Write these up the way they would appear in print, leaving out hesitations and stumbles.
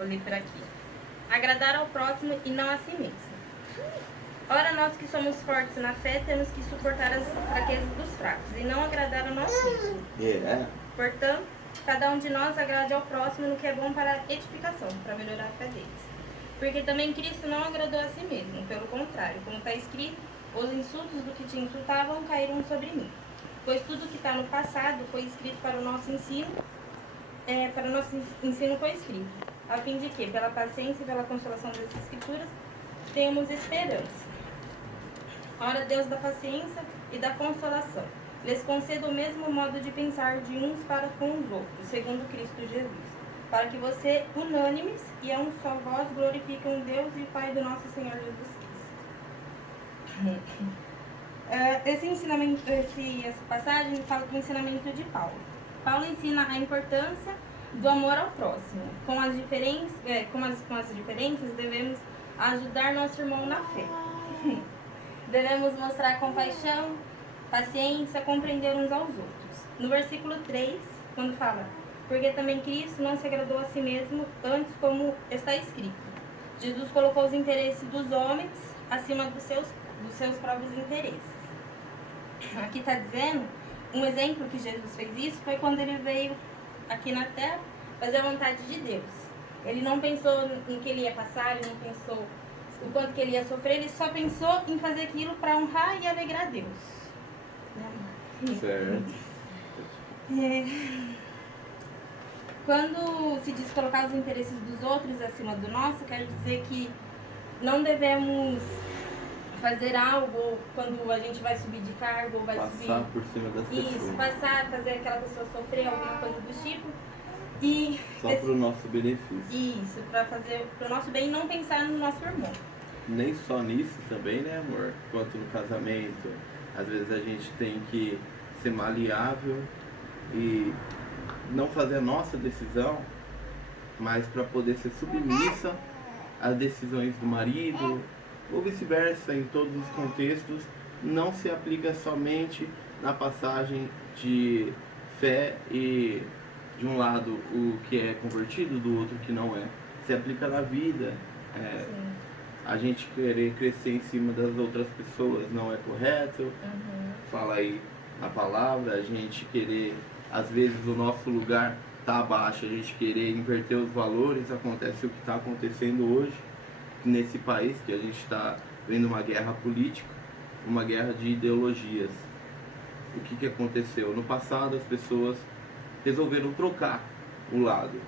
Vou ler por aqui. Agradar ao próximo e não a si mesmo. Ora, nós que somos fortes na fé, temos que suportar as fraquezas dos fracos e não agradar a nós mesmos. Portanto, cada um de nós agrade ao próximo no que é bom para a edificação, para melhorar a fé deles. Porque também Cristo não agradou a si mesmo, pelo contrário, como está escrito, os insultos do que te insultavam caíram sobre mim. Pois tudo que está no passado foi escrito para o nosso ensino, foi escrito, a fim de que, pela paciência e pela consolação das Escrituras, tenhamos esperança. Ora, Deus da paciência e da consolação, lhes conceda o mesmo modo de pensar de uns para com os outros, segundo Cristo Jesus, para que você, unânimes e a um só voz, glorifiquem Deus e o Pai do nosso Senhor Jesus Cristo. Essa passagem fala do ensinamento de Paulo. Paulo ensina a importância do amor ao próximo. Com as diferenças, devemos ajudar nosso irmão na fé. Devemos mostrar compaixão, paciência, compreender uns aos outros. No versículo 3, quando fala, porque também Cristo não se agradou a si mesmo, antes como está escrito. Jesus colocou os interesses dos homens acima dos seus próprios interesses. Aqui está dizendo, um exemplo que Jesus fez isso foi quando ele veio aqui na terra fazer a vontade de Deus. Ele não pensou no que ele ia passar, ele não pensou o quanto que ele ia sofrer, ele só pensou em fazer aquilo para honrar e alegrar a Deus. Certo. Quando se diz colocar os interesses dos outros acima do nosso, quer dizer que não devemos fazer algo quando a gente vai subir de cargo ou vai passar por cima das pessoas. Isso, fazer aquela pessoa sofrer alguma coisa do tipo. Só para o nosso benefício. Isso, para fazer para o nosso bem e não pensar no nosso irmão. Nem só nisso também, né, amor? Quanto no casamento, às vezes a gente tem que ser maleável e não fazer a nossa decisão, mas para poder ser submissa às decisões do marido, ou vice-versa, em todos os contextos, não se aplica somente na passagem de fé e de um lado o que é convertido, do outro que não é. Se aplica na vida. A gente querer crescer em cima das outras pessoas não é correto. Fala aí a palavra, a gente querer, às vezes o nosso lugar está abaixo, a gente querer inverter os valores, acontece o que está acontecendo hoje nesse país, que a gente está vendo uma guerra política, uma guerra de ideologias. O que aconteceu? No passado as pessoas resolveram trocar o lado,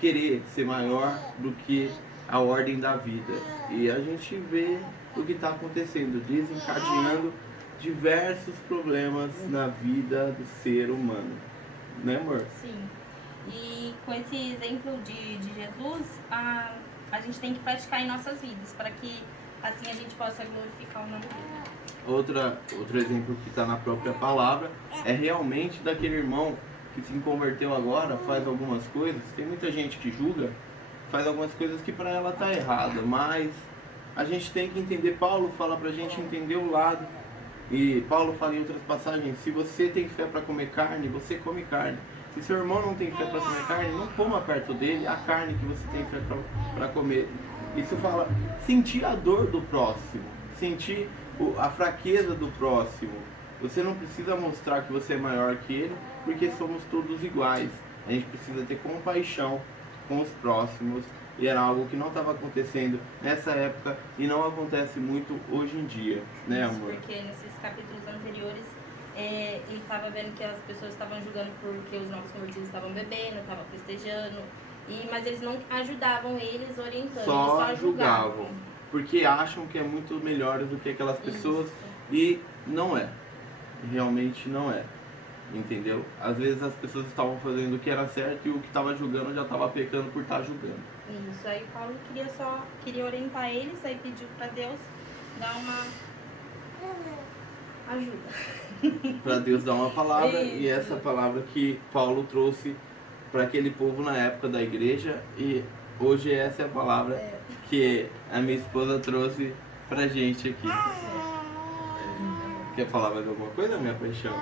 querer ser maior do que a ordem da vida, e a gente vê o que está acontecendo, desencadeando diversos problemas na vida do ser humano, né, amor? Sim, e com esse exemplo de Jesus, a gente tem que praticar em nossas vidas, para que assim a gente possa glorificar o nome dele. Outro exemplo que está na própria palavra é realmente daquele irmão que se converteu agora, faz algumas coisas. Tem muita gente que julga, faz algumas coisas que para ela tá errada, mas a gente tem que entender. Paulo fala pra gente entender o lado, e Paulo fala em outras passagens, se você tem fé para comer carne, você come carne. Se seu irmão não tem fé para comer carne, não coma perto dele a carne que você tem fé para comer. Isso fala sentir a dor do próximo, sentir a fraqueza do próximo. Você não precisa mostrar que você é maior que ele, porque somos todos iguais. A gente precisa ter compaixão com os próximos, e era algo que não estava acontecendo nessa época e não acontece muito hoje em dia, né, amor? Porque nesses capítulos anteriores ele estava vendo que as pessoas estavam julgando porque os novos convertidos estavam bebendo, estavam festejando, mas eles não ajudavam eles orientando, só eles só julgavam, porque acham que é muito melhor do que aquelas pessoas. Isso. E não é, realmente não é, entendeu? Às vezes as pessoas estavam fazendo o que era certo e o que estava julgando já estava pecando por estar julgando. Isso, aí Paulo queria orientar eles, aí pediu para Deus dar uma ajuda. Para Deus dar uma palavra. Isso. E essa palavra que Paulo trouxe para aquele povo na época da igreja, e hoje essa é a palavra que a minha esposa trouxe pra gente aqui. Quer falar mais alguma coisa, minha paixão?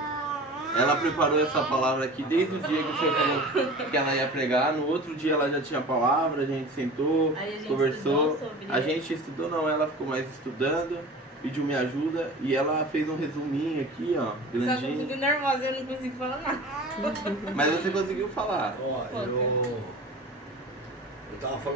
Ela preparou essa palavra aqui desde o dia que você falou que ela ia pregar. No outro dia ela já tinha a palavra, a gente sentou, Aí a gente conversou. estudou sobre A gente estudou, não, ela ficou mais estudando, pediu minha ajuda e ela fez um resuminho aqui, ó, Só que eu grandinho. fico nervosa, eu não consigo falar nada. Mas você conseguiu falar. Ó, eu tava falando